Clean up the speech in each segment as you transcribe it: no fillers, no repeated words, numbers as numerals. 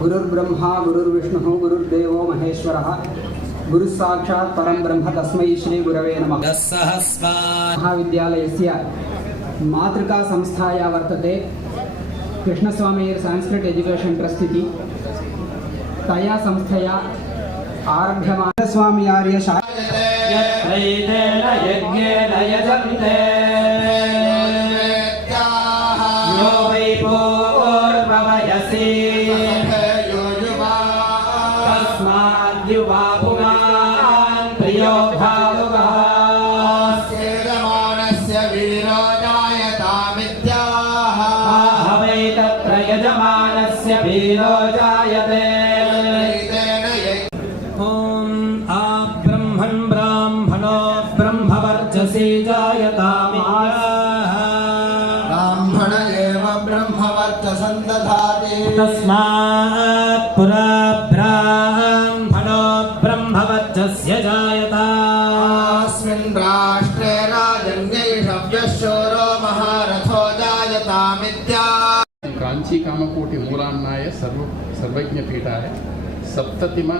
गुरुर्ब्रह्मा गुरुर्विष्णुः गुरुर्देवो महेश्वरः गुरुः साक्षात् परं ब्रह्म तस्मै श्री गुरवे नमः। महाविद्यालयस्य मातृका संस्थाया वर्तते कृष्णस्वामी संस्कृत एजुकेशन ट्रस्ट इति। तया संस्थया आरभ्यमानः स्वामी आर्य वीरो जायते। ओम आ ब्रह्मन् ब्राह्मणो ब्रह्मवर्चसी जायतामित्यः ब्राह्मण एव ब्रह्मवर्चसं दधाति। तस्मात् पुरा ब्राह्मणो ब्रह्मवर्चस्य जायता। अस्मिन् राष्ट्रे राजन्यैषव्यशूरो महारथो जायतामित्यः। कांची कामकोटि मूलान्नाय सर्वज्ञ पीठाय सप्ततिम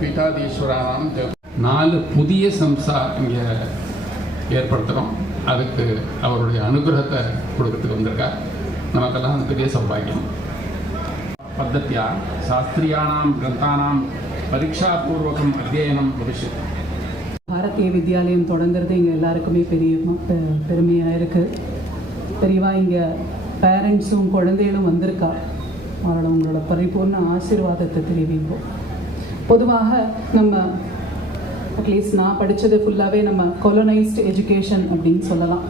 பீட்டாதீஸ்வராம் 4 புதிய சம்சா இங்கே ஏற்படுத்துகிறோம். அதுக்கு அவருடைய அனுகிரகத்தை கொடுக்கறதுக்கு வந்திருக்கார். நமக்கெல்லாம் பெரிய சௌபாகியம். பத்தத்தியா சாஸ்திரியானாம் கிரந்தானாம் பரீட்சாபூர்வகம் அத்தியனம் பவிஷ்யத். பாரதிய வித்யாலயம் தொடங்குறது இங்கே எல்லாருக்குமே பெரிய பெருமையாக இருக்குது. பெரியவா இங்கே பேரண்ட்ஸும் குழந்தைகளும் வந்திருக்கா. அவங்களோட பரிபூர்ண ஆசீர்வாதத்தை தெரிவிப்போம். பொதுவாக நம்ம அட்லீஸ்ட் நான் படித்தது ஃபுல்லாகவே நம்ம கொலனைஸ்டு எஜுகேஷன் அப்படின்னு சொல்லலாம்.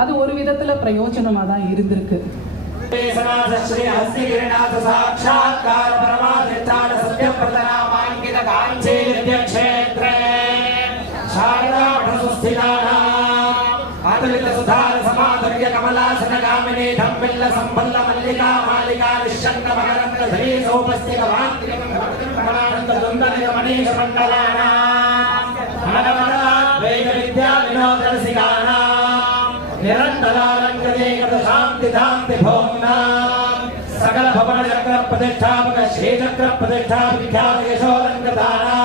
அது ஒரு விதத்தில் பிரயோஜனமாக தான் இருந்திருக்கு. कमलासन कामिनी धम्मिल्ल संबल्ल मल्लिका मालिका निश्चंद मकरंद धरी सोपस्तिक भांति कमलानंद दुंदनिक मनीष मंडलाना मनवनात् वेद विद्या विनोद रसिकाना निरंतरालंकृते गत शांति धांति भोम्ना सकल भवन चक्र प्रतिष्ठापक श्री चक्र प्रतिष्ठापक विख्यात यशोलंकृताना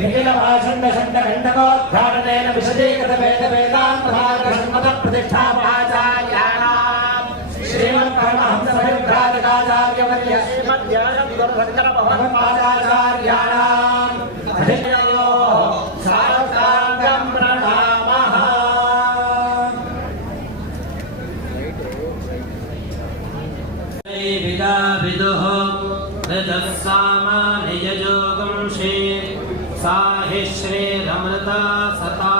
निखिल भाषण्ड षण्ड घण्टकोद्घाटनेन विशदीकृत वेद वेदांत मार्ग सम्मत प्रतिष्ठापकाचार्याणां श्रीमद् परमहंस परिव्राजकाचार्यवर्य श्रीमद् व्यासशंकर भगवत्पादाचार्याणां अधिष्ठानयोः साष्टाङ्गं प्रणमामः। विदा विदुः रजस्सामानिययोगं श्री साहि श्रीरमृता सता